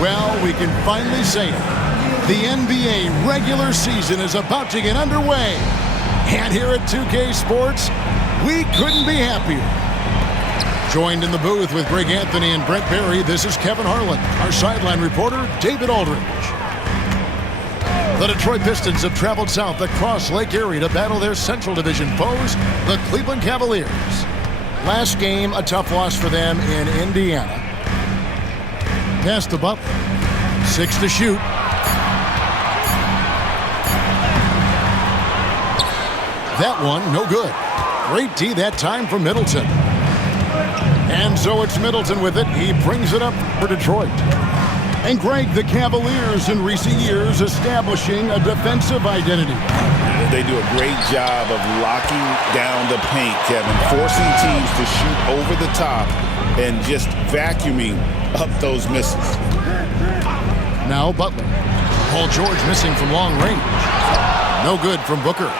Well, we can finally say it. The NBA regular season is about to get underway. And here at 2K Sports, we couldn't be happier. Joined in the booth with Greg Anthony and Brent Barry, this is Kevin Harlan. Our sideline reporter, David Aldridge. The Detroit Pistons have traveled south across Lake Erie to battle their Central Division foes, the Cleveland Cavaliers. Last game, a tough loss for them in Indiana. Pass to Butler. 6 to shoot. That one, no good. Great D that time from Middleton. And so it's Middleton with it. He brings it up for Detroit. And Greg, the Cavaliers in recent years establishing a defensive identity. They do a great job of locking down the paint, Kevin, forcing teams to shoot over the top and just vacuuming up those misses. Now Butler. Paul George missing from long range. No good from Booker.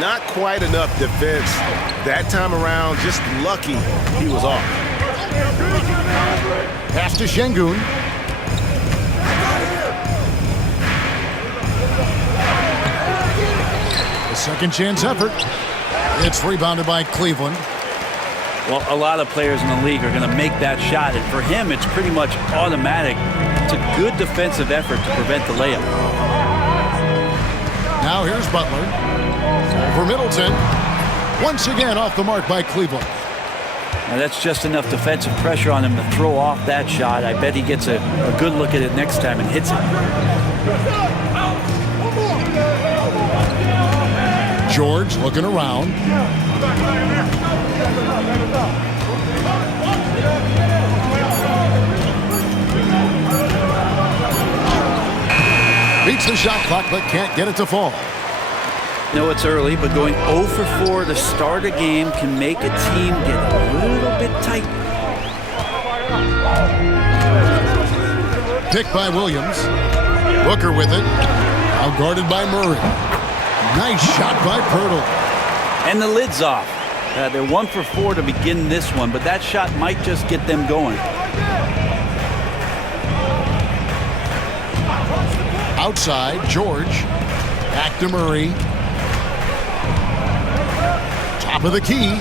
Not quite enough defense that time around. Just lucky he was off. Pass to Şengün. A second chance effort. It's rebounded by Cleveland. Well, a lot of players in the league are going to make that shot, and for him, it's pretty much automatic. It's a good defensive effort to prevent the layup. Now here's Butler. For Middleton. Once again off the mark by Cleveland. Now that's just enough defensive pressure on him to throw off that shot. I bet he gets a good look at it next time and hits it. George looking around. Beats the shot clock but can't get it to fall. No, it's early, but going 0 for 4 to start a game can make a team get a little bit tight. Picked by Williams. Booker with it. Now guarded by Murray. Nice shot by Pirtle. And the lid's off. They're 1 for 4 to begin this one, but that shot might just get them going. Outside, George. Back to Murray. Top of the key.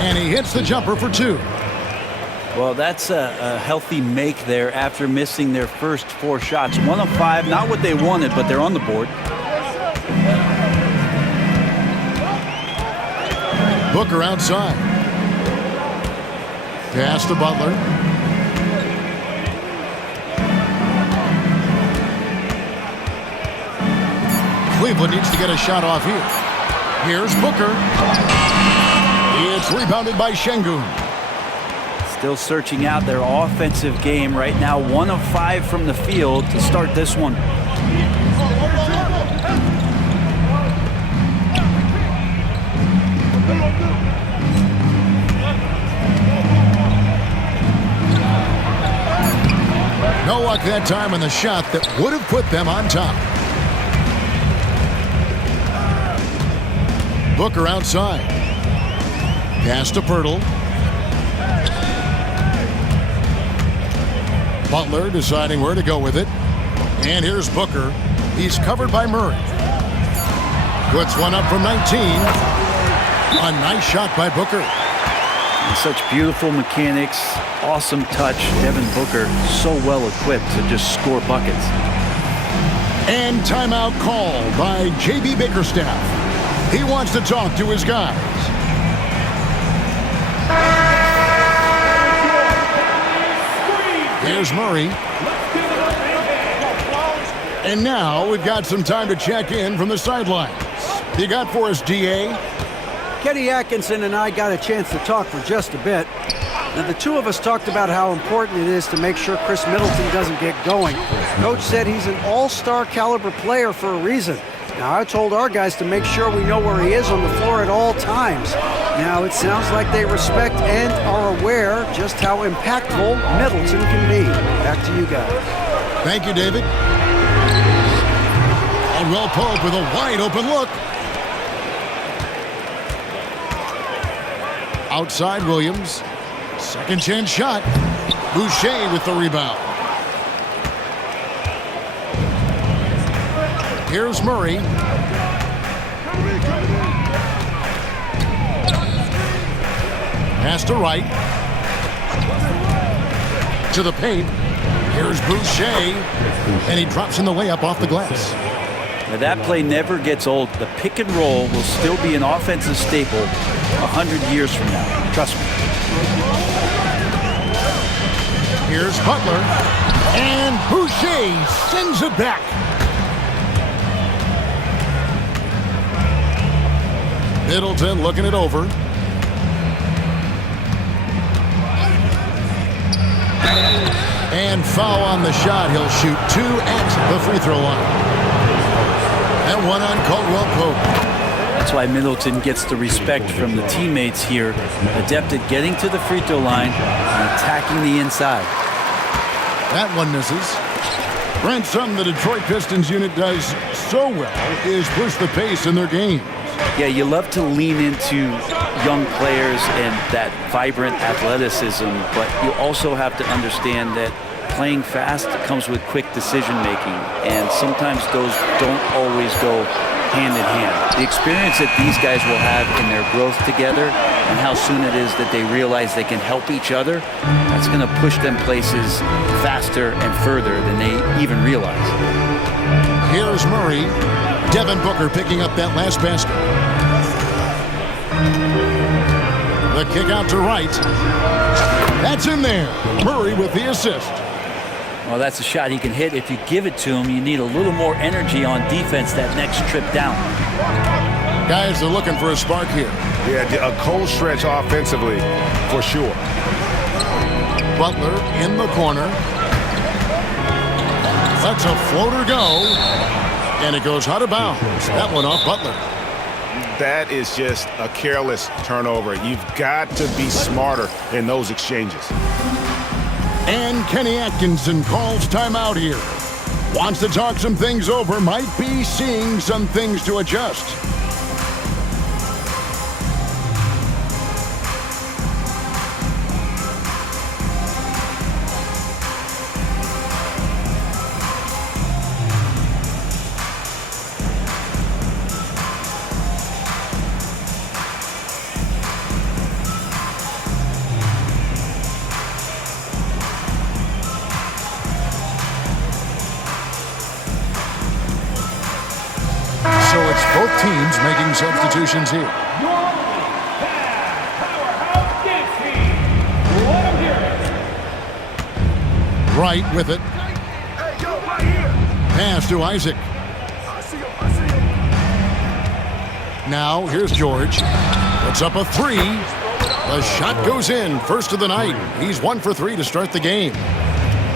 And he hits the jumper for 2. Well, that's a healthy make there after missing their first 4 shots. 1 of 5, not what they wanted, but they're on the board. Booker outside. Pass to Butler. Cleveland needs to get a shot off here. Here's Booker. It's rebounded by Şengün. Still searching out their offensive game right now. 1 of 5 from the field to start this one. No luck that time on the shot that would have put them on top. Booker outside. Pass to Pirtle. Butler deciding where to go with it. And here's Booker. He's covered by Murray. Puts one up from 19. A nice shot by Booker. And such beautiful mechanics. Awesome touch. Devin Booker so well equipped to just score buckets. And timeout called by J.B. Bickerstaff. He wants to talk to his guys. Here's Murray. And now we've got some time to check in from the sidelines. You got for us, D.A.? Kenny Atkinson and I got a chance to talk for just a bit. Now, the two of us talked about how important it is to make sure Chris Middleton doesn't get going. Coach said he's an all-star caliber player for a reason. Now, I told our guys to make sure we know where he is on the floor at all times. Now, it sounds like they respect and are aware just how impactful Middleton can be. Back to you guys. Thank you, David. Caldwell Pope with a wide-open look. Outside Williams. Second chance shot. Boucher with the rebound. Here's Murray. Pass to Wright. To the paint. Here's Boucher. And he drops in the layup off the glass. Now that play never gets old. The pick and roll will still be an offensive staple 100 years from now. Trust me. Here's Butler. And Boucher sends it back. Middleton looking it over. And foul on the shot. He'll shoot 2 at the free throw line. And one on Caldwell Pope. That's why Middleton gets the respect from the teammates here. Adept at getting to the free throw line and attacking the inside. That one misses. Brent, something the Detroit Pistons unit does so well is push the pace in their games. Yeah, you love to lean into young players and that vibrant athleticism, but you also have to understand that playing fast comes with quick decision making, and sometimes those don't always go hand in hand. The experience that these guys will have in their growth together and how soon it is that they realize they can help each other, that's going to push them places faster and further than they even realize. Here's Murray. Devin Booker picking up that last basket. The kick out to Wright. That's in there. Murray with the assist. Well, that's a shot he can hit. If you give it to him, you need a little more energy on defense that next trip down. Guys are looking for a spark here. Yeah, a cold stretch offensively, for sure. Butler in the corner. Lets a floater go. And it goes out of bounds. That one off Butler. That is just a careless turnover. You've got to be smarter in those exchanges. And Kenny Atkinson calls timeout here. Wants to talk some things over. Might be seeing some things to adjust. So it's both teams making substitutions here. Wright with it. Pass to Isaac. Now here's George. Puts up a three. The shot goes in. First of the night. He's 1 for 3 to start the game.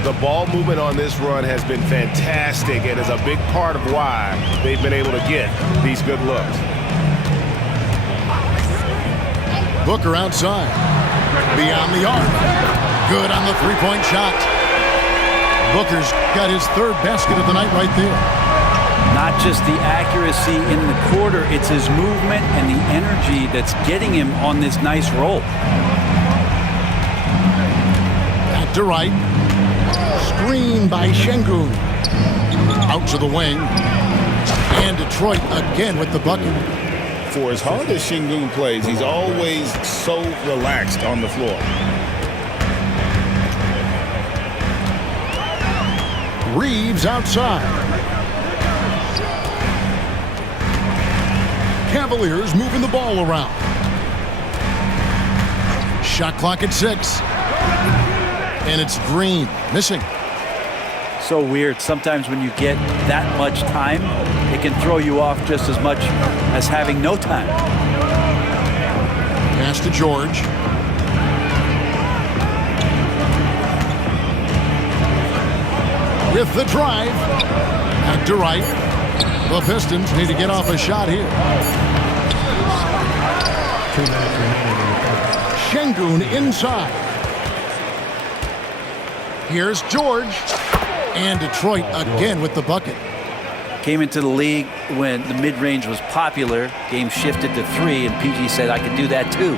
The ball movement on this run has been fantastic and is a big part of why they've been able to get these good looks. Booker outside. Beyond the arc. Good on the three-point shot. Booker's got his 3rd basket of the night right there. Not just the accuracy in the quarter, it's his movement and the energy that's getting him on this nice roll. Back to Wright. Screen by Şengün. Out to the wing. And Detroit again with the bucket. For as hard as Şengün plays, he's always so relaxed on the floor. Reeves outside. Cavaliers moving the ball around. Shot clock at 6. And it's Green missing. So weird. Sometimes when you get that much time, it can throw you off just as much as having no time. Pass to George. With the drive. Back to Wright. The Pistons need to get off a shot here. 2 minutes remaining in the quarter. Şengün inside. Here's George. And Detroit again with the bucket. Came into the league when the mid-range was popular. Game shifted to 3, and PG said, I could do that too.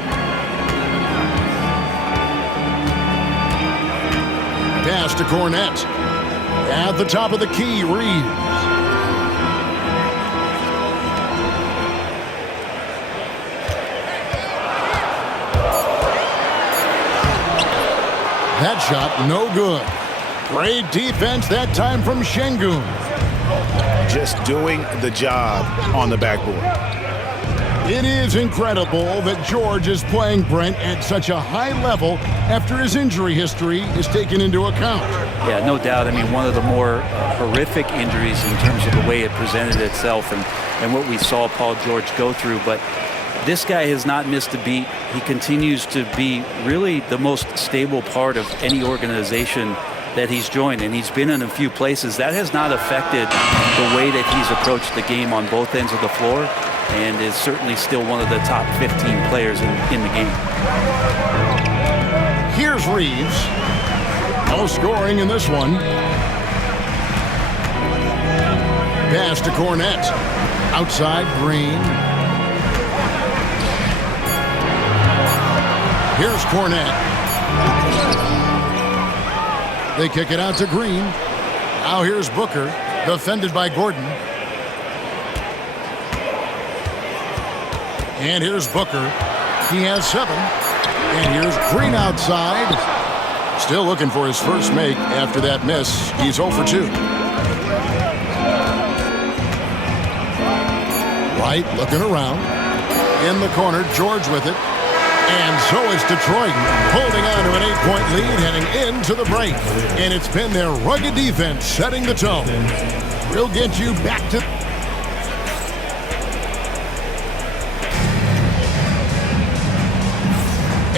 Pass to Cornette. At the top of the key, Reeves. That shot, no good. Great defense that time from Şengün. Just doing the job on the backboard. It is incredible that George is playing Brent at such a high level after his injury history is taken into account. Yeah, no doubt. I mean, one of the more horrific injuries in terms of the way it presented itself and what we saw Paul George go through. But this guy has not missed a beat. He continues to be really the most stable part of any organization that he's joined, and he's been in a few places. That has not affected the way that he's approached the game on both ends of the floor, and is certainly still one of the top 15 players in the game. Here's Reeves. No scoring in this one. Pass to Cornette. Outside, Green. Here's Cornette. They kick it out to Green. Now here's Booker, defended by Gordon. And here's Booker. He has 7. And here's Green outside. Still looking for his first make after that miss. He's 0 for 2. Wright looking around. In the corner, George with it. And so it's Detroit holding on to an 8-point lead heading into the break. And it's been their rugged defense setting the tone. We'll get you back to...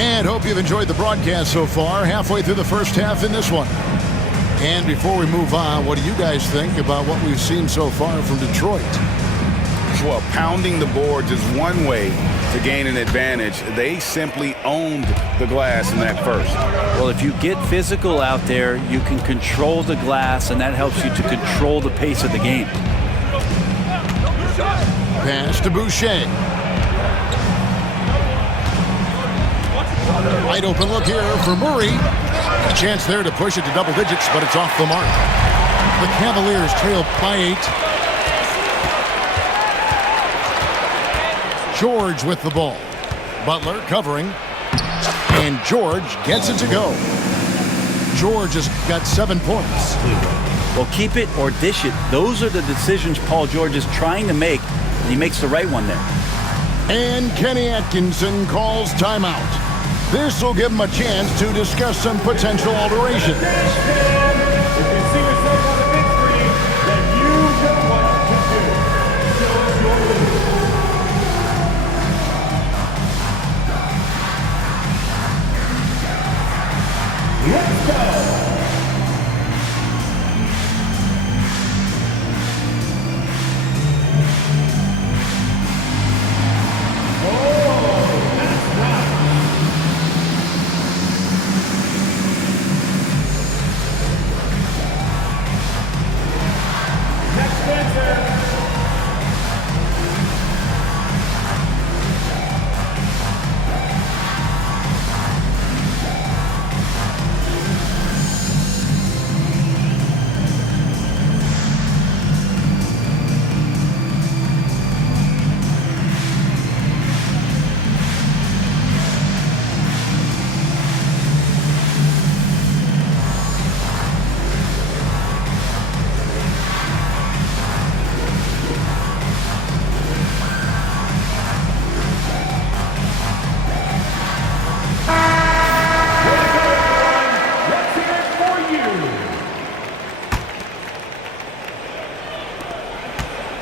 And hope you've enjoyed the broadcast so far. Halfway through the first half in this one. And before we move on, what do you guys think about what we've seen so far from Detroit? Well, pounding the boards is one way to gain an advantage. They simply owned the glass in that first. Well, if you get physical out there, you can control the glass, and that helps you to control the pace of the game. Pass to Boucher. Wide open look here for Murray. A chance there to push it to double digits, but it's off the mark. The Cavaliers trail by 8. George with the ball. Butler covering. And George gets it to go. George has got 7 points. Well, keep it or dish it. Those are the decisions Paul George is trying to make, and he makes the right one there. And Kenny Atkinson calls timeout. This will give him a chance to discuss some potential alterations. Let's go.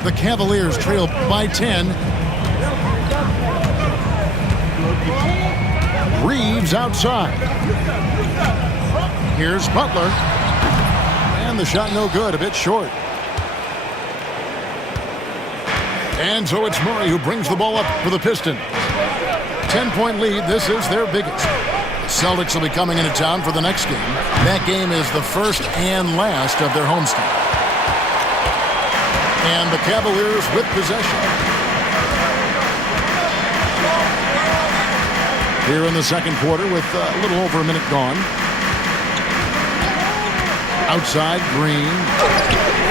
The Cavaliers trail by 10. Reeves outside. Here's Butler. And the shot no good, a bit short. And so it's Murray who brings the ball up for the Pistons. 10-point lead. This is their biggest. The Celtics will be coming into town for the next game. That game is the first and last of their homestand. And the Cavaliers with possession. Here in the second quarter with a little over a minute gone. Outside, Green.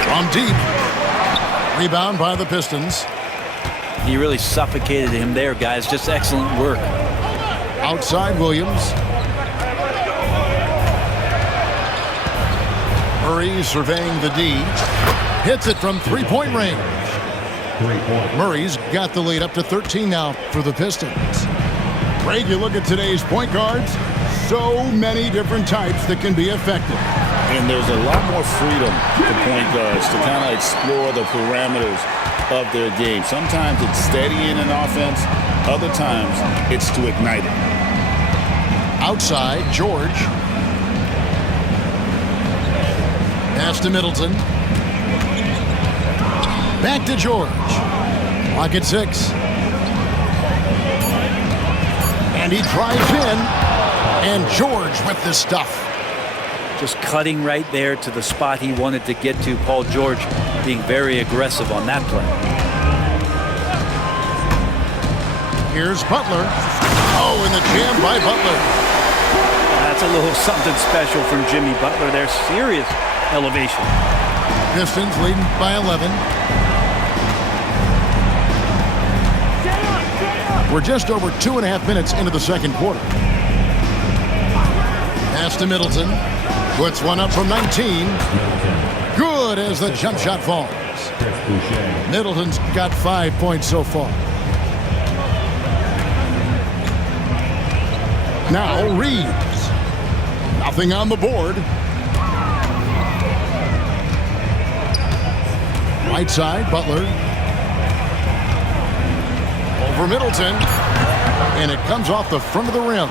From deep. Rebound by the Pistons. He really suffocated him there, guys. Just excellent work. Outside, Williams. Murray surveying the D. Hits it from three-point range. 3 points. Murray's got the lead up to 13 now for the Pistons. Greg, you look at today's point guards, so many different types that can be effective. And there's a lot more freedom for point guards to kind of explore the parameters of their game. Sometimes it's steadying an offense. Other times it's to ignite it. Outside, George. Pass to Middleton. Back to George. Clock at 6. And he drives in. And George with the stuff. Just cutting right there to the spot he wanted to get to. Paul George being very aggressive on that play. Here's Butler. Oh, and the jam by Butler. That's a little something special from Jimmy Butler. There's serious elevation. Pistons leading by 11. We're just over 2.5 minutes into the second quarter. Pass to Middleton. Puts one up from 19. Good as the jump shot falls. Middleton's got 5 points so far. Now Reeves. Nothing on the board. Right side, Butler. Over Middleton. And it comes off the front of the rim.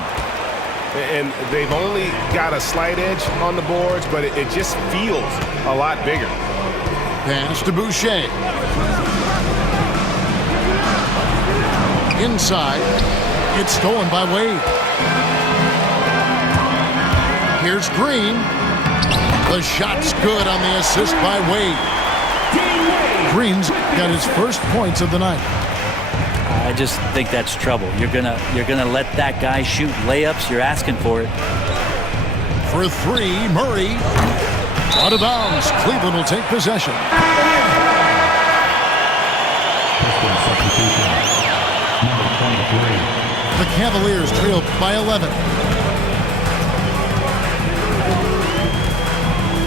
And they've only got a slight edge on the boards, but it just feels a lot bigger. Pass to Boucher. Inside. It's stolen by Wade. Here's Green. The shot's good on the assist by Wade. Green's got his first points of the night. I just think that's trouble. You're gonna let that guy shoot layups. You're asking for it. For 3, Murray. Out of bounds. Cleveland will take possession. Pistons substitution. Number 23. The Cavaliers trail by 11.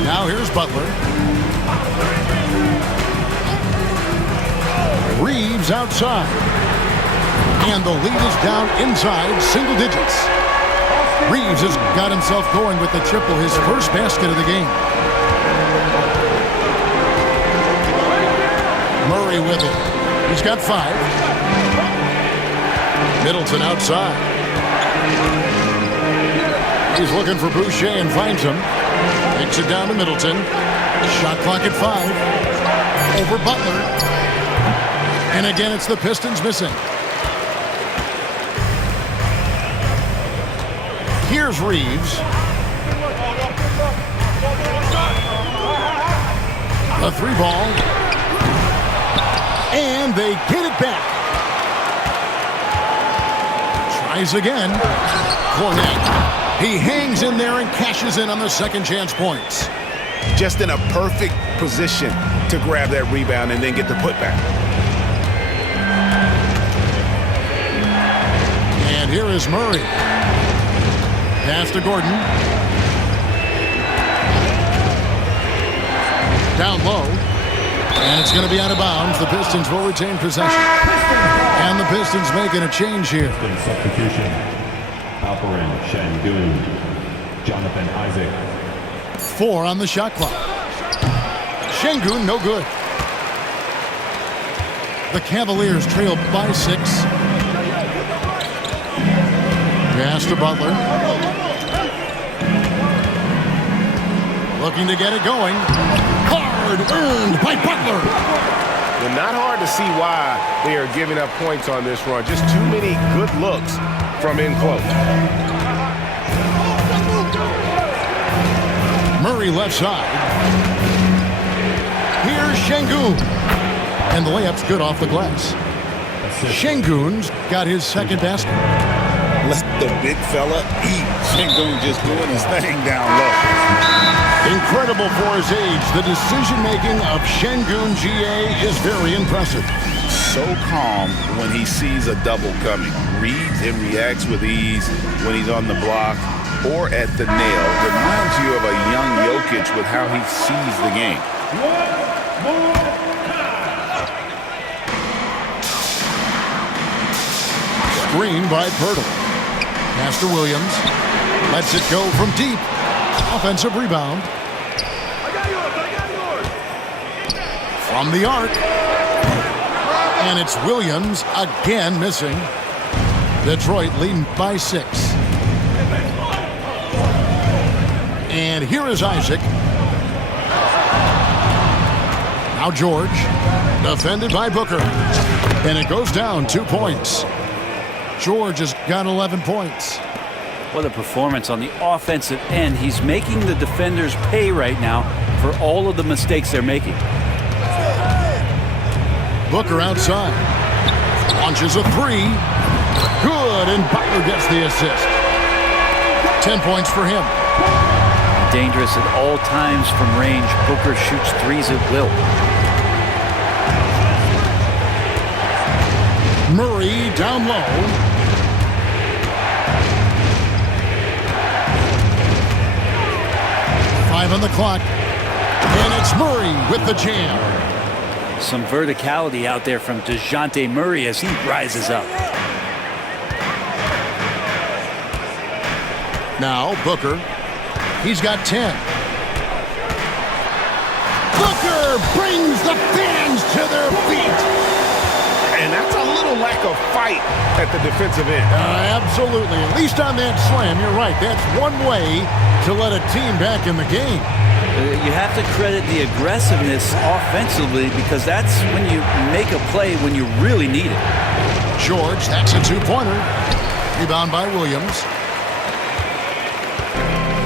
Now here's Butler. Reeves outside. And the lead is down inside single digits. Reeves has got himself going with the triple, his first basket of the game. Murray with it. He's got 5. Middleton outside. He's looking for Boucher and finds him. Takes it down to Middleton. Shot clock at 5. Over Butler. And again, it's the Pistons missing. Here's Reeves. A 3 ball. And they get it back. Tries again. Cornette. He hangs in there and cashes in on the second chance points. Just in a perfect position to grab that rebound and then get the putback. And here is Murray. Pass to Gordon. Down low. And it's going to be out of bounds. The Pistons will retain possession. And the Pistons making a change here. Pistons substitution. Alperen Şengün. Jonathan Isaac. 4 on the shot clock. Şengün, no good. The Cavaliers trail by 6. Pass to Butler. Looking to get it going. Hard earned by Butler. Well, not hard to see why they are giving up points on this run. Just too many good looks from in close. Murray left side. Here's Şengün. And the layup's good off the glass. Şengün's got his second basket. Let the big fella eat. Şengün just doing his thing down low. Incredible for his age. The decision-making of Şengün GA is very impressive. So calm when he sees a double coming. Reads and reacts with ease when he's on the block. or at the nail. Reminds you of a young Jokic with how he sees the game. Screen by Pirtle. Pass to Williams. Lets it go from deep. Offensive rebound. From the arc. And it's Williams again missing. Detroit leading by 6. And here is Isaac. Now George. Defended by Booker. And it goes down 2 points. George has got 11 points. What a performance on the offensive end. He's making the defenders pay right now for all of the mistakes they're making. Booker outside. Launches a 3. Good, and Butler gets the assist. 10 points for him. Dangerous at all times from range. Booker shoots threes at will. Murray down low. On the clock, and it's Murray with the jam. Some verticality out there from DeJounte Murray as he rises up. Now Booker, he's got 10. Booker brings the fans to their feet. And that's a little lack of fight at the defensive end. Absolutely. At least on that slam, you're right. That's one way to let a team back in the game. You have to credit the aggressiveness offensively because that's when you make a play when you really need it. George, that's a 2-pointer. Rebound by Williams.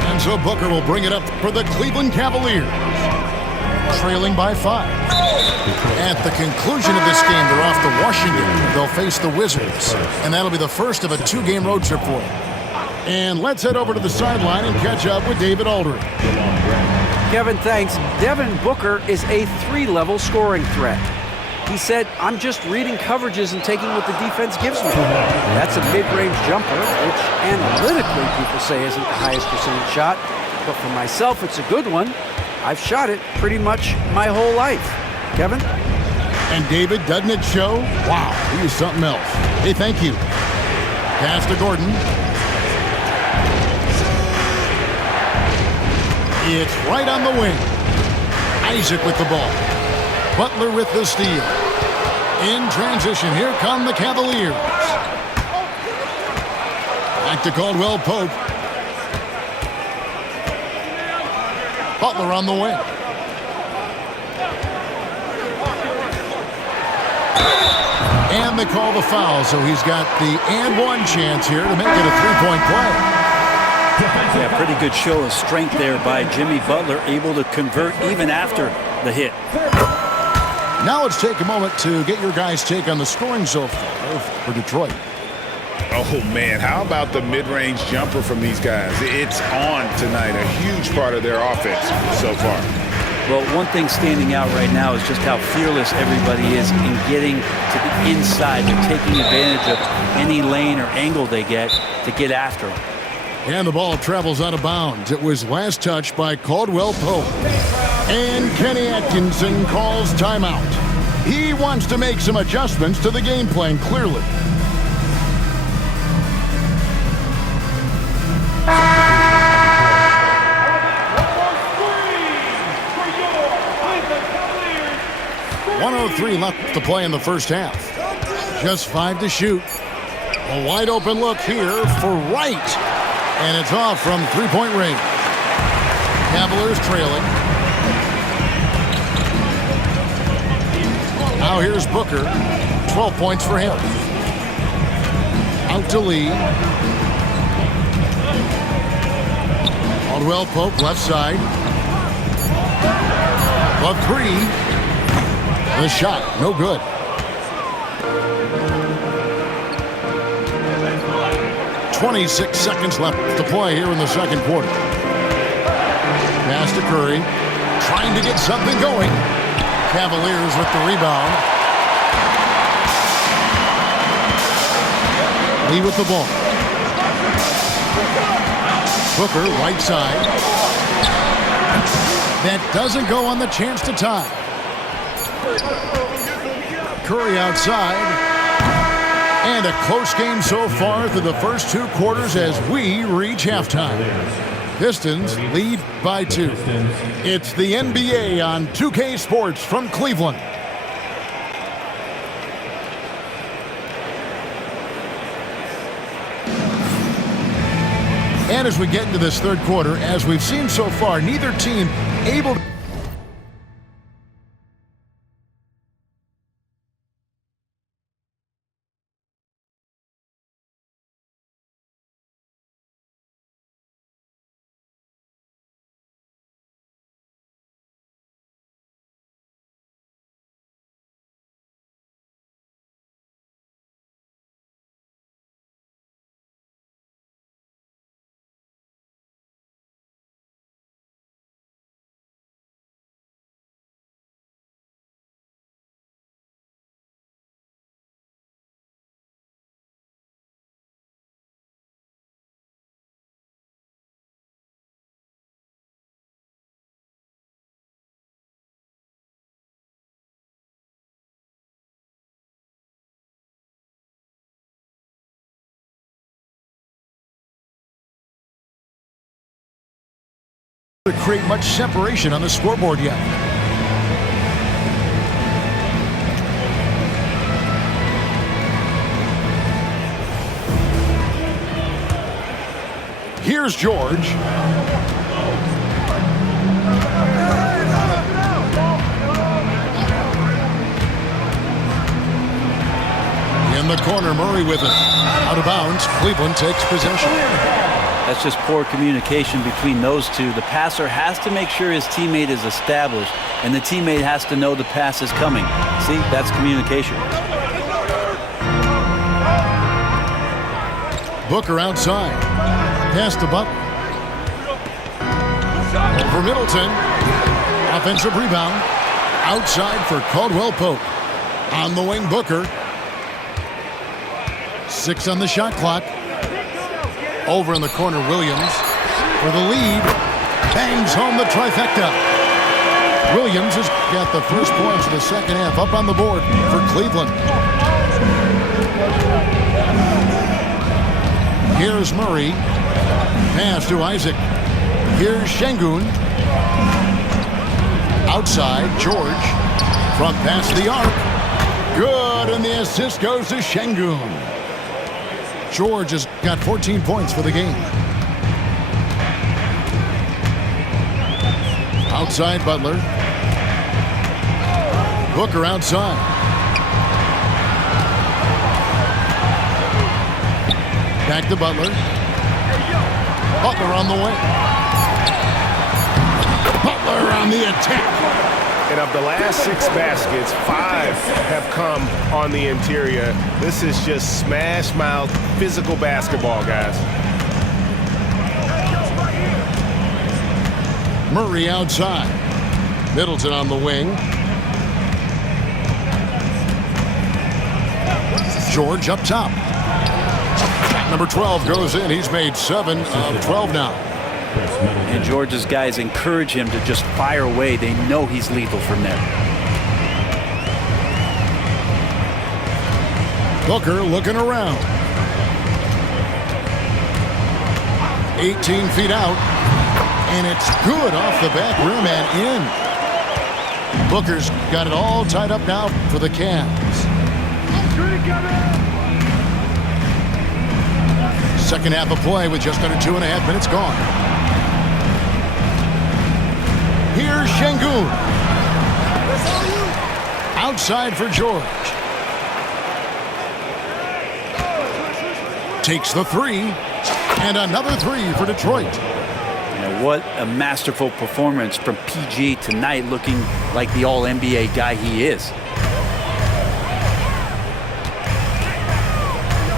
And so Booker will bring it up for the Cleveland Cavaliers. Trailing by 5. At the conclusion of this game, they're off to Washington. They'll face the Wizards. And that'll be the first of a 2-game road trip for them. And let's head over to the sideline and catch up with David Aldridge. Kevin, thanks. Devin Booker is a 3-level scoring threat. He said, I'm just reading coverages and taking what the defense gives me. That's a mid-range jumper, which analytically people say isn't the highest percentage shot. But for myself, it's a good one. I've shot it pretty much my whole life. Kevin? And David, doesn't it show? Wow, he is something else. Hey, thank you. Pass to Gordon. It's right on the wing. Isaac with the ball. Butler with the steal. In transition, here come the Cavaliers. Back to Caldwell Pope. Butler on the wing. And they call the foul, so he's got the and one chance here to make it a 3-point play. Yeah, pretty good show of strength there by Jimmy Butler, able to convert even after the hit. Now let's take a moment to get your guys' take on the scoring so far for Detroit. Oh, man, how about the mid-range jumper from these guys? It's on tonight, a huge part of their offense so far. Well, one thing standing out right now is just how fearless everybody is in getting to the inside. They're taking advantage of any lane or angle they get to get after them. And the ball travels out of bounds. It was last touched by Caldwell Pope. And Kenny Atkinson calls timeout. He wants to make some adjustments to the game plan, clearly. .103 left to play in the first half. Just 5 to shoot. A wide open look here for Wright. And it's off from 3-point range. Cavaliers trailing. Now here's Booker. 12 points for him. Out to Lee. Caldwell Pope left side. Above 3. The shot, no good. .26 seconds left to play here in the second quarter. Pass to Curry. Trying to get something going. Cavaliers with the rebound. Lee with the ball. Booker, right side. That doesn't go on the chance to tie. Curry outside. And a close game so far through the first 2 quarters as we reach halftime. Pistons lead by 2. It's the NBA on 2K Sports from Cleveland. And as we get into this third quarter, as we've seen so far, neither team able to create much separation on the scoreboard yet. Here's George. In the corner, Murray with it. Out of bounds, Cleveland takes possession. That's just poor communication between those two. The passer has to make sure his teammate is established, and the teammate has to know the pass is coming. See, that's communication. Booker outside. Pass to Butler. Over Middleton. Offensive rebound. Outside for Caldwell Pope. On the wing, Booker. 6 on the shot clock. Over in the corner, Williams for the lead. Bangs home the trifecta. Williams has got the first points of the second half up on the board for Cleveland. Here's Murray. Pass to Isaac. Here's Şengün. Outside, George. Front pass to the arc. Good, and the assist goes to Şengün. George has got 14 points for the game. Outside, Butler. Booker outside. Back to Butler. Butler on the way. Butler on the attack. And of the last 6 baskets, 5 have come on the interior. This is just smash mouth physical basketball, guys. Murray outside. Middleton on the wing. George up top. Shot number 12 goes in. He's made 7 of 12 now. And George's guys encourage him to just fire away. They know he's lethal from there. Booker looking around. 18 feet out. And it's good off the back rim and in. Booker's got it all tied up now for the Cavs. Second half of play with just under 2.5 minutes gone. Here's Şengün. Outside for George. Takes the 3. And another 3 for Detroit. What a masterful performance from PG tonight, looking like the All-NBA guy he is.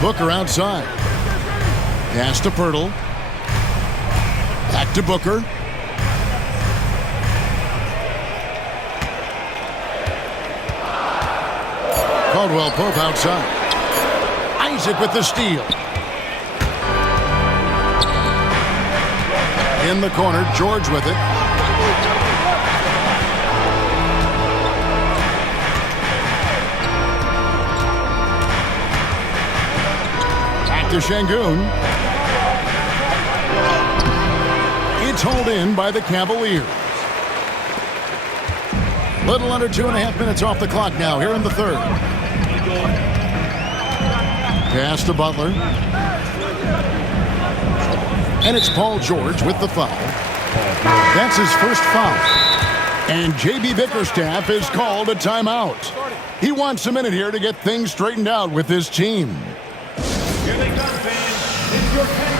Booker outside. Pass to Pirtle. Back to Booker. Caldwell Pope outside. Isaac with the steal. In the corner, George with it. Back to Şengün. It's hauled in by the Cavaliers. Little under 2.5 minutes off the clock now here in the third. Pass to Butler. And it's Paul George with the foul. That's his first foul. And J.B. Bickerstaff is called a timeout. He wants a minute here to get things straightened out with his team. Here they come, fans. It's your penny.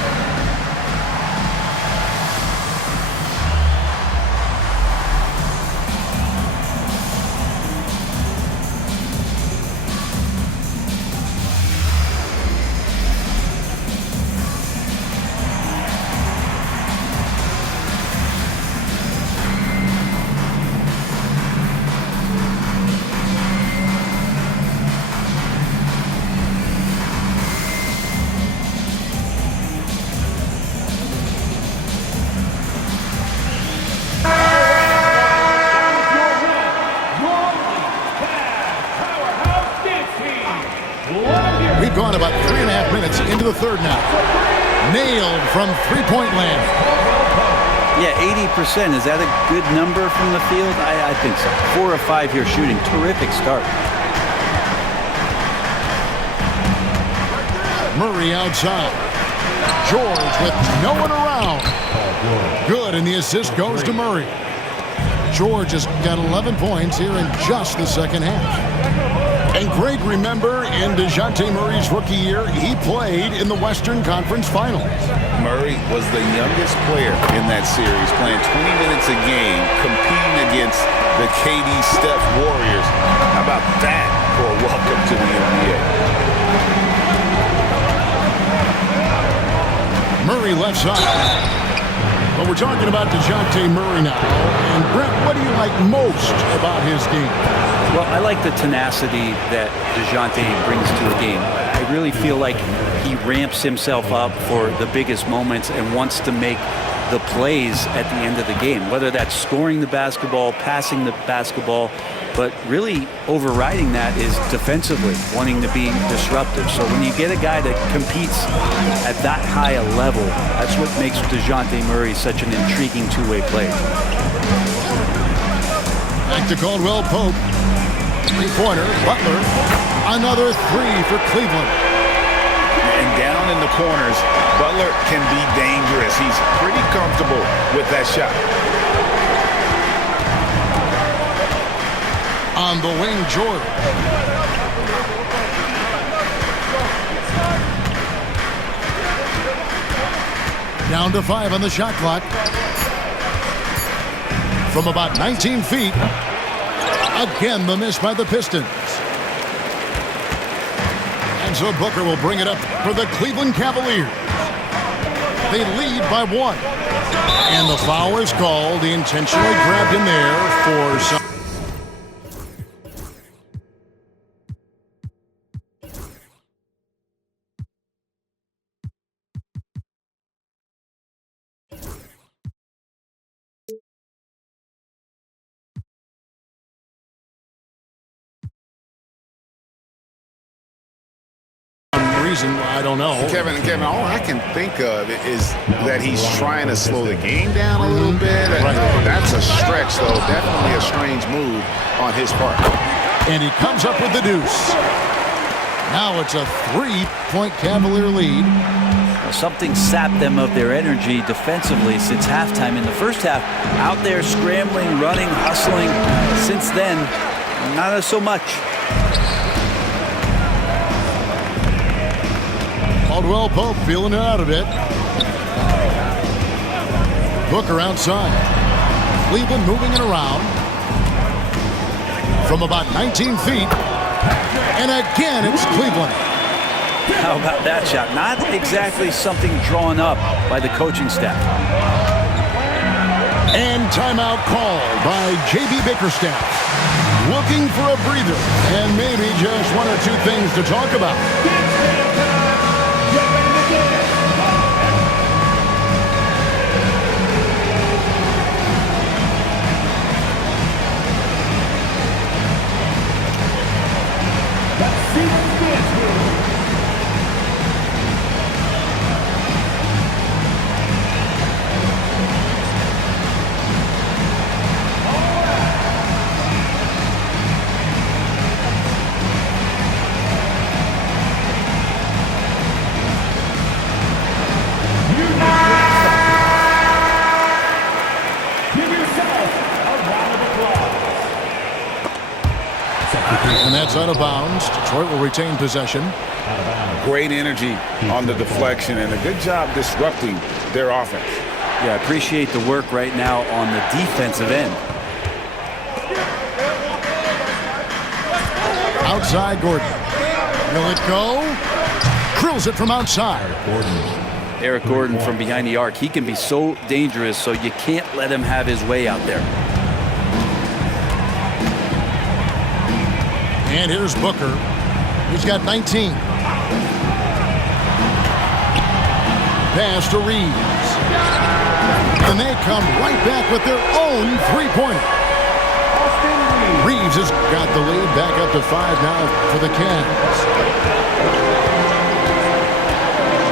We've gone about 3.5 minutes into the third now. Nailed from three-point land. Yeah, 80%. Is that a good number from the field? I think so. 4 of 5 here shooting. Terrific start. Murray outside. George with no one around. Good, and the assist goes to Murray. George has got 11 points here in just the second half. And Greg, remember, in DeJounte Murray's rookie year, he played in the Western Conference Finals. Murray was the youngest player in that series, playing 20 minutes a game, competing against the KD Steph Warriors. How about that for a welcome to the NBA? Murray left side. But we're talking about DeJounte Murray now. And Brent, what do you like most about his game? Well, I like the tenacity that DeJounte brings to a game. I really feel like he ramps himself up for the biggest moments and wants to make the plays at the end of the game, whether that's scoring the basketball, passing the basketball, but really overriding that is defensively, wanting to be disruptive. So when you get a guy that competes at that high a level, that's what makes DeJounte Murray such an intriguing two-way player. Back to Caldwell Pope. Three-pointer, Butler. Another three for Cleveland. And down in the corners, Butler can be dangerous. He's pretty comfortable with that shot. On the wing, Jordan. Down to 5 on the shot clock. From about 19 feet. Again, the miss by the Pistons. And so Booker will bring it up for the Cleveland Cavaliers. They lead by 1. And the foul is called. He intentionally grabbed him there for some. I don't know. Kevin, all I can think of is that he's trying to slow the game down a little bit. That's a stretch, though. Definitely a strange move on his part. And he comes up with the deuce. Now it's a 3-point Cavalier lead. Well, something sapped them of their energy defensively since halftime. In the first half, out there scrambling, running, hustling. Since then, not so much. Caldwell Pope feeling it out a bit. Booker outside. Cleveland moving it around. From about 19 feet. And again, it's Cleveland. How about that shot? Not exactly something drawn up by the coaching staff. And timeout called by J.B. Bickerstaff. Looking for a breather. And maybe just one or two things to talk about. And that's out of bounds. Detroit will retain possession. Great energy on the deflection and a good job disrupting their offense. Yeah, I appreciate the work right now on the defensive end. Outside Gordon. Will it go? Drills it from outside. Eric Gordon from behind the arc. He can be so dangerous, so you can't let him have his way out there. And here's Booker. He's got 19. Pass to Reeves. And they come right back with their own three-pointer. Reeves has got the lead back up to 5 now for the Cavs.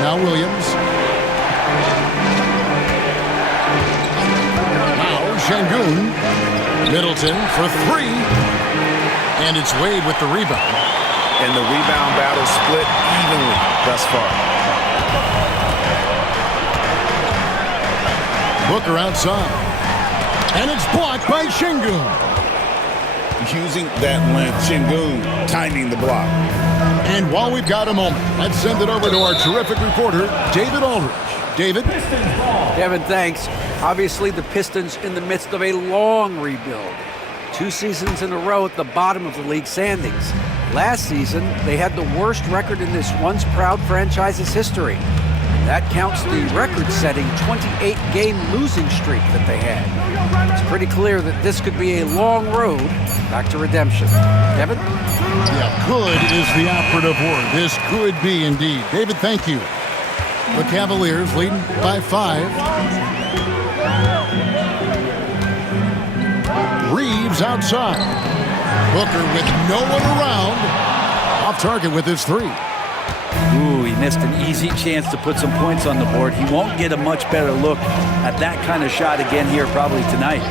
Now Williams. Now Şengün. Middleton for 3. And it's Wade with the rebound. And the rebound battle split evenly thus far. Booker outside. And it's blocked by Şengün. Using that length, Şengün timing the block. And while we've got a moment, let's send it over to our terrific reporter, David Aldridge. David? Kevin, thanks. Obviously, the Pistons in the midst of a long rebuild. 2 seasons in a row at the bottom of the league standings. Last season, they had the worst record in this once proud franchise's history. That counts the record-setting 28-game losing streak that they had. It's pretty clear that this could be a long road back to redemption. Kevin? Yeah, could is the operative word. This could be indeed. David, thank you. The Cavaliers leading by 5. Reeves outside. Booker with no one around. Off target with his 3. Ooh, he missed an easy chance to put some points on the board. He won't get a much better look at that kind of shot again here probably tonight.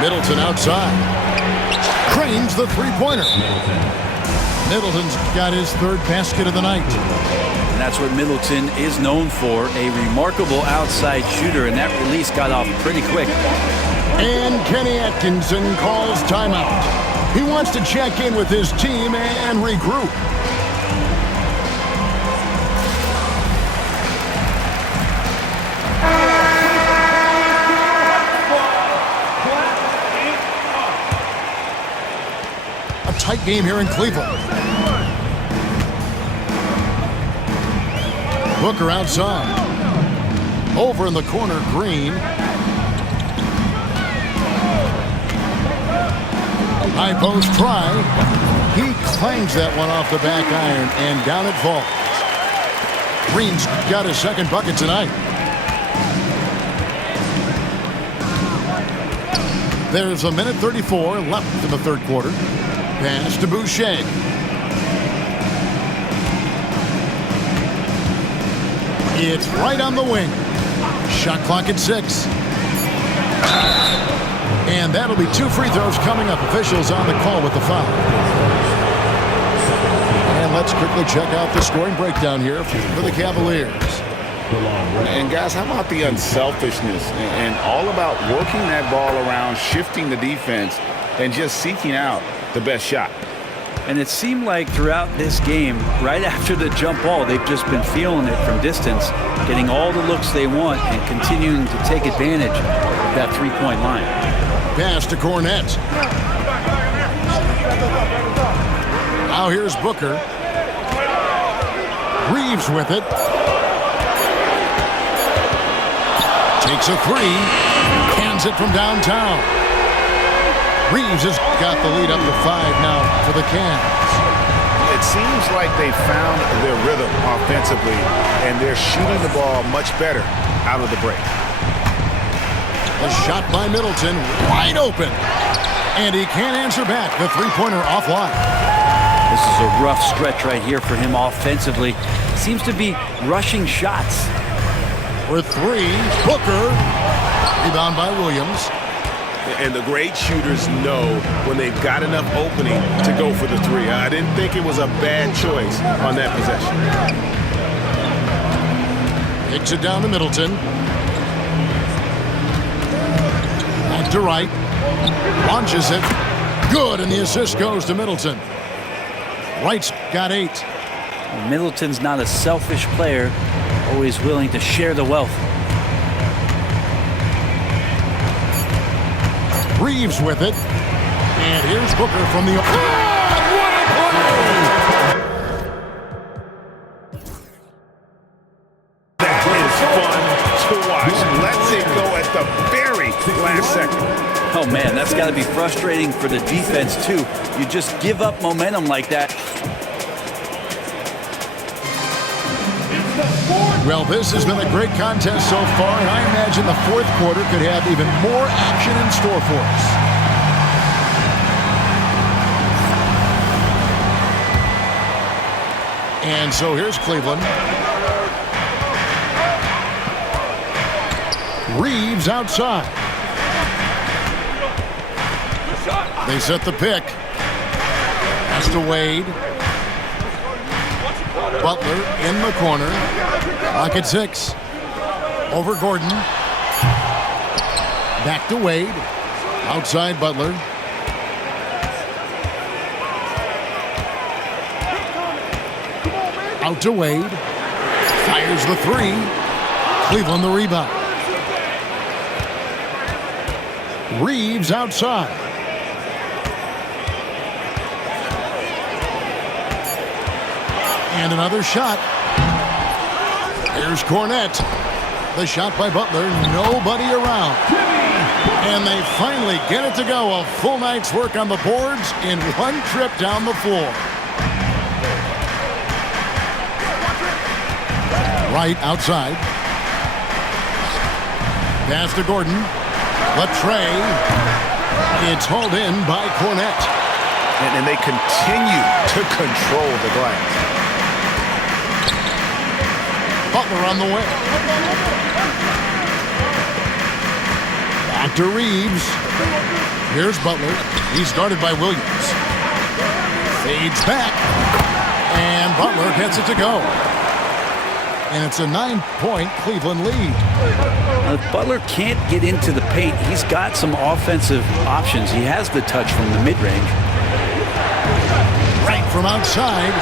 Middleton outside. Cranes the three-pointer. Middleton's got his 3rd basket of the night. And that's what Middleton is known for, a remarkable outside shooter, and that release got off pretty quick. And Kenny Atkinson calls timeout. He wants to check in with his team and regroup. A tight game here in Cleveland. Booker outside. Over in the corner, Green. High post try. He clangs that one off the back iron, and down it falls. Green's got his 2nd bucket tonight. There's a minute 34 left in the 3rd quarter. Pass to Boucher. It's right on the wing. Shot clock at 6. And that'll be 2 free throws coming up. Officials on the call with the foul. And let's quickly check out the scoring breakdown here for the Cavaliers. And guys, how about the unselfishness and all about working that ball around, shifting the defense, and just seeking out the best shot. And it seemed like throughout this game, right after the jump ball, they've just been feeling it from distance, getting all the looks they want and continuing to take advantage of that 3-point line. Pass to Cornette. Now here's Booker. Reeves with it. Takes a 3. Hands it from downtown. Reeves has got the lead up to 5 now for the Cavs. It seems like they found their rhythm offensively, and they're shooting the ball much better out of the break. A shot by Middleton, wide open. And he can't answer back. The 3-pointer offline. This is a rough stretch right here for him offensively. Seems to be rushing shots. For 3, Booker. Rebound by Williams. And the great shooters know when they've got enough opening to go for the 3. I didn't think it was a bad choice on that possession. Takes it down to Middleton. Back to right. Launches it. Good, and the assist goes to Middleton. Wright's got 8. Middleton's not a selfish player, always willing to share the wealth. Reeves with it. And here's Booker from the... Oh, what a play! That is fun to watch. Lets it go at the very last second. Oh man, that's got to be frustrating for the defense too. You just give up momentum like that. Well, this has been a great contest so far, and I imagine the fourth quarter could have even more action in store for us. And so here's Cleveland. Reeves outside. They set the pick. Pass to Wade. Butler in the corner. Lock at 6. Over Gordon. Back to Wade. Outside Butler. Out to Wade. Fires the 3. Cleveland the rebound. Reeves outside. And another shot. Here's Cornette. The shot by Butler. Nobody around. And they finally get it to go. A full night's work on the boards in one trip down the floor. Wright outside. Pass to Gordon. Latrey. It's hauled in by Cornette. And they continue to control the glass. Butler on the way. Back to Reeves. Here's Butler. He's guarded by Williams. Fades back. And Butler gets it to go. And it's a 9-point Cleveland lead. If Butler can't get into the paint, he's got some offensive options. He has the touch from the mid-range. Right from outside.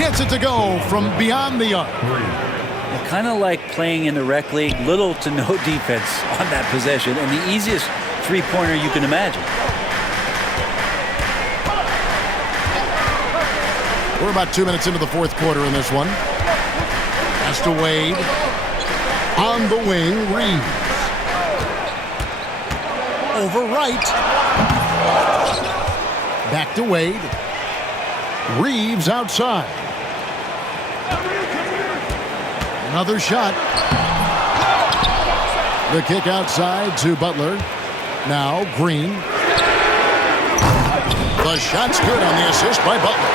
Gets it to go from beyond the arc. Kind of like playing in the rec league, little to no defense on that possession, and the easiest three-pointer you can imagine. We're about 2 minutes into the fourth quarter in this one. Pass to Wade. On the wing, Reeves. Over Wright. Back to Wade. Reeves outside. Another shot. The kick outside to Butler. Now Green. The shot's good on the assist by Butler.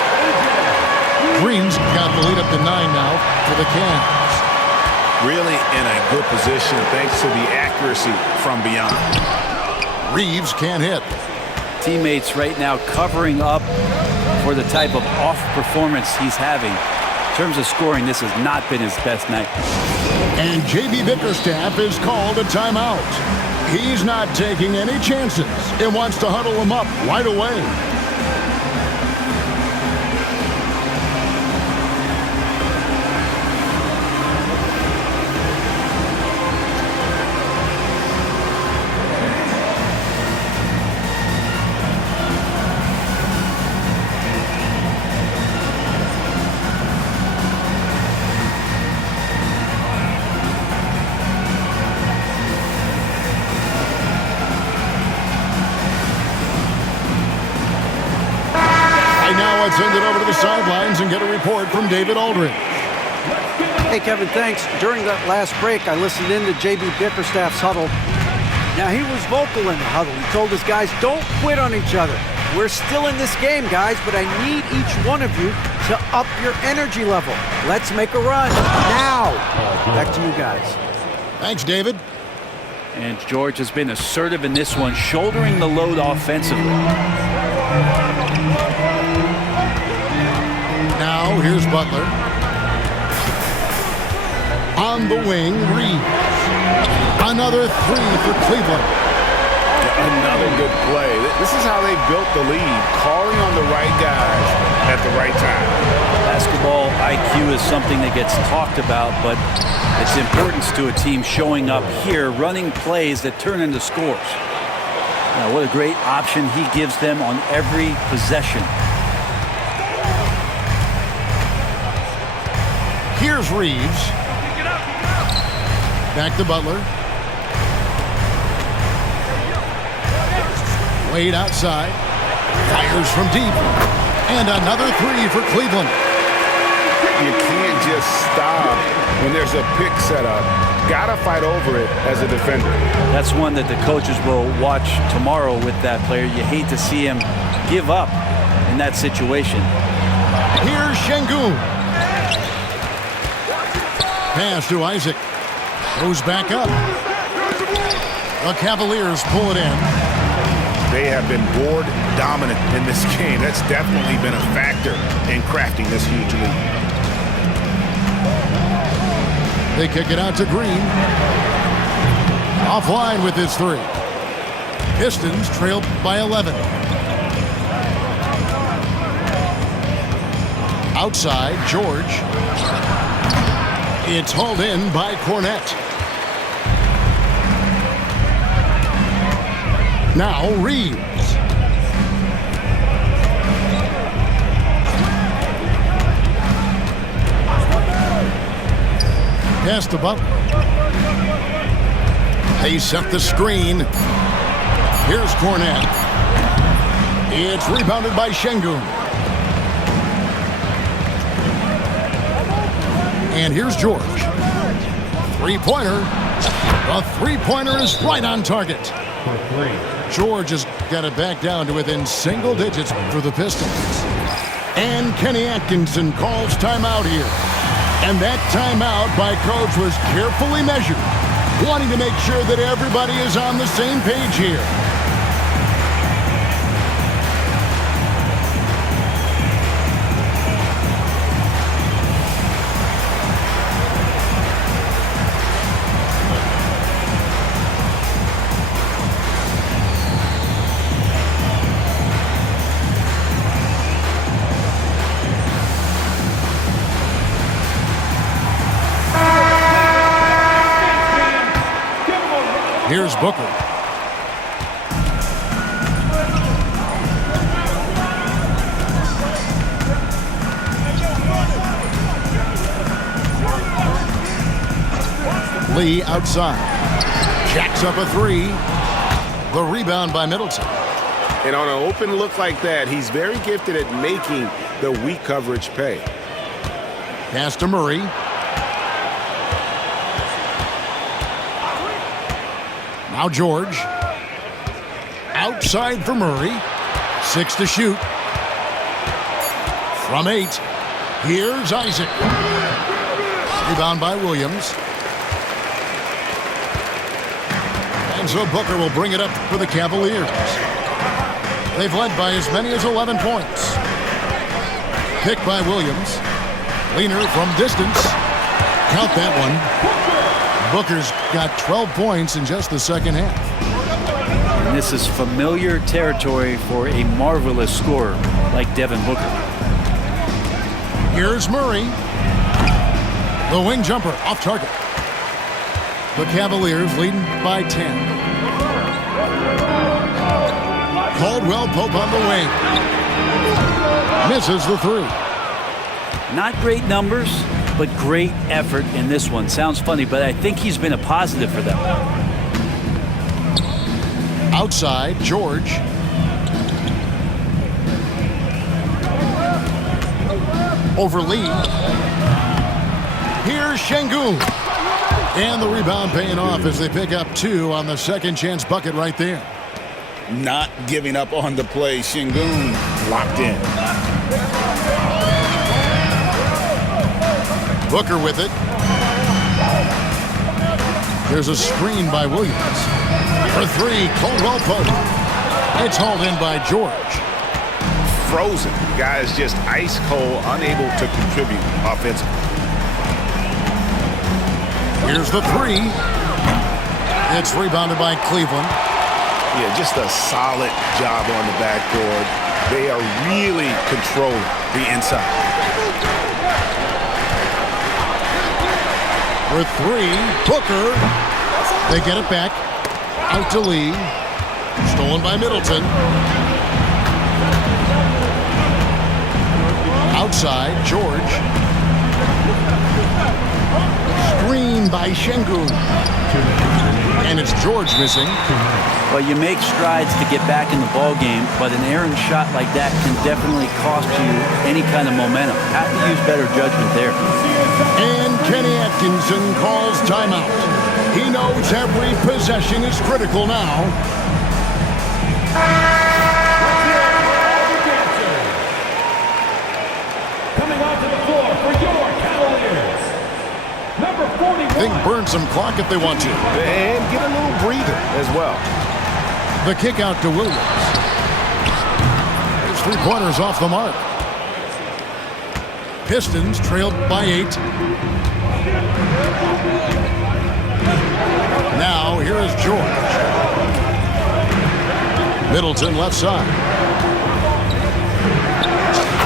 Green's got the lead up to 9 now for the Cavs. Really in a good position thanks to the accuracy from beyond. Reeves can't hit. Teammates right now covering up for the type of off performance he's having. In terms of scoring, this has not been his best night. And J.B. Bickerstaff is called a timeout. He's not taking any chances and wants to huddle him up right away. Let's send it over to the sidelines and get a report from David Aldridge. Hey, Kevin, thanks. During that last break, I listened in to J.B. Bickerstaff's huddle. Now, he was vocal in the huddle. He told his guys, don't quit on each other. We're still in this game, guys, but I need each one of you to up your energy level. Let's make a run now. Back to you guys. Thanks, David. And George has been assertive in this one, shouldering the load offensively. Now, here's Butler. On the wing, Reeves. Another 3 for Cleveland. Another good play. This is how they built the lead, calling on the right guys at the right time. Basketball IQ is something that gets talked about, but its importance to a team showing up here, running plays that turn into scores. Now, what a great option he gives them on every possession. Here's Reeves. Back to Butler. Wade outside. Fires from deep. And another three for Cleveland. You can't just stop when there's a pick set up. Gotta fight over it as a defender. That's one that the coaches will watch tomorrow with that player. You hate to see him give up in that situation. Here's Şengün. Pass to Isaac. Goes back up. The Cavaliers pull it in. They have been board dominant in this game. That's definitely been a factor in crafting this huge lead. They kick it out to Green. Offline with his three. Pistons trail by 11. Outside, George. It's hauled in by Cornette. Now Reeves. Pass to Butler. They set the screen. Here's Cornette. It's rebounded by Şengün. And here's George. Three-pointer. The three-pointer is right on target. George has got it back down to within single digits for the Pistons. And Kenny Atkinson calls timeout here. And that timeout by coach was carefully measured, wanting to make sure that everybody is on the same page here. Here's Booker. Lee outside. Jacks up a three. The rebound by Middleton. And on an open look like that, he's very gifted at making the weak coverage pay. Pass to Murray. Now George. Outside for Murray. 6 to shoot. From 8. Here's Isaac. Rebound by Williams. And so Booker will bring it up for the Cavaliers. They've led by as many as 11 points. Pick by Williams. Leaner from distance. Count that one. Booker's got 12 points in just the second half. And this is familiar territory for a marvelous scorer like Devin Booker. Here's Murray. The wing jumper off target. The Cavaliers leading by 10. Caldwell Pope on the wing. Misses the three. Not great numbers, but great effort in this one. Sounds funny, but I think he's been a positive for them. Outside, George. Over Lee. Here's Şengün. And the rebound paying off as they pick up 2 on the second chance bucket right there. Not giving up on the play. Şengün locked in. Booker with it. There's a screen by Williams. For 3, Caldwell Pope. It's hauled in by George. Frozen. Guys just ice cold, unable to contribute offensively. Here's the 3. It's rebounded by Cleveland. Yeah, just a solid job on the backboard. They are really controlling the inside. For three, Booker. They get it back. Out to Lee. Stolen by Middleton. Outside, George. Screen by Şengün. And it's George missing. Well, you make strides to get back in the ball game, but an errant shot like that can definitely cost you any kind of momentum. Have to use better judgment there. And Kenny Atkinson calls timeout. He knows every possession is critical now. Coming onto the floor for your Cavaliers, number 41. They can burn some clock if they want to. And get a little breather as well. The kick out to Williams. His three-pointers off the mark. Pistons trailed by 8. Now here is George. Middleton left side.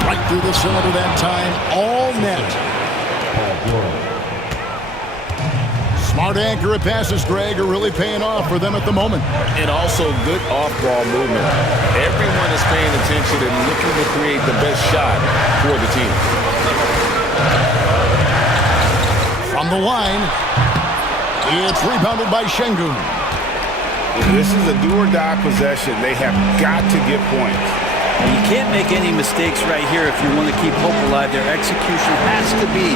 Right through the cylinder that time. All net. Smart, accurate passes, Greg, are really paying off for them at the moment. And also good off-ball movement. Everyone is paying attention and looking to create the best shot for the team. From the line, it's rebounded by Şengün. This is a do-or-die possession. They have got to get points. You can't make any mistakes right here if you want to keep hope alive. Their execution has to be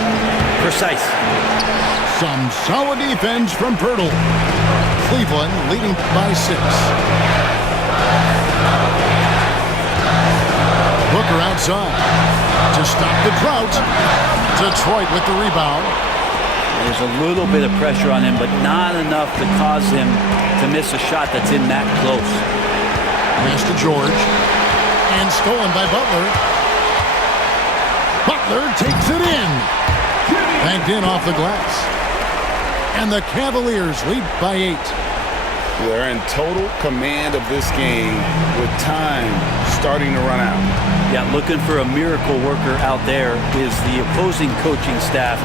precise. Some solid defense from Pirtle. Cleveland leading by 6. Booker outside to stop the drought. Detroit with the rebound. There's a little bit of pressure on him, but not enough to cause him to miss a shot that's in that close. Pass to George. And stolen by Butler. Butler takes it in. Banked in off the glass. And the Cavaliers lead by 8. They're in total command of this game with time starting to run out. Yeah, looking for a miracle worker out there is the opposing coaching staff.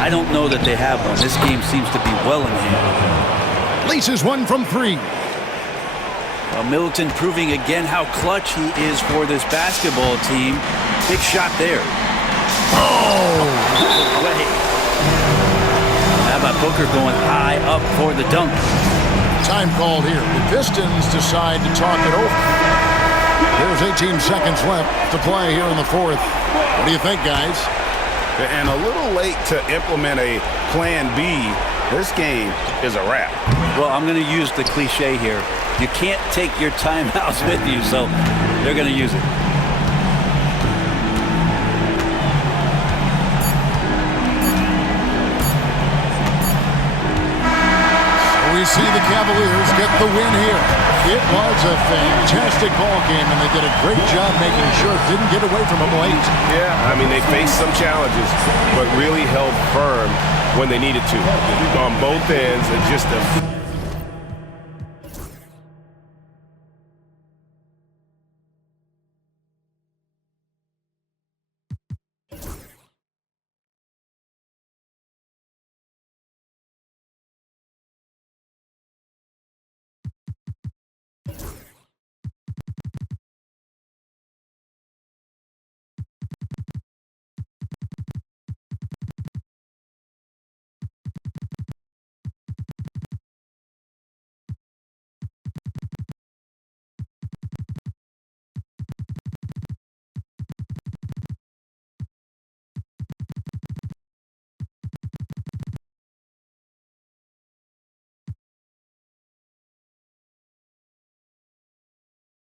I don't know that they have one. This game seems to be well in hand. Laces one from 3. Well, Middleton proving again how clutch he is for this basketball team. Big shot there. Oh! How about Booker going high up for the dunk? Time called here. The Pistons decide to talk it over. There's 18 seconds left to play here in the 4th. What do you think, guys? And a little late to implement a plan B. This game is a wrap. Well, I'm going to use the cliche here. You can't take your timeouts with you, so they're going to use it. We see the Cavaliers get the win here. It was a fantastic ball game, and they did a great job making sure it didn't get away from them late. Yeah, I mean, they faced some challenges, but really held firm when they needed to. On both ends, and just a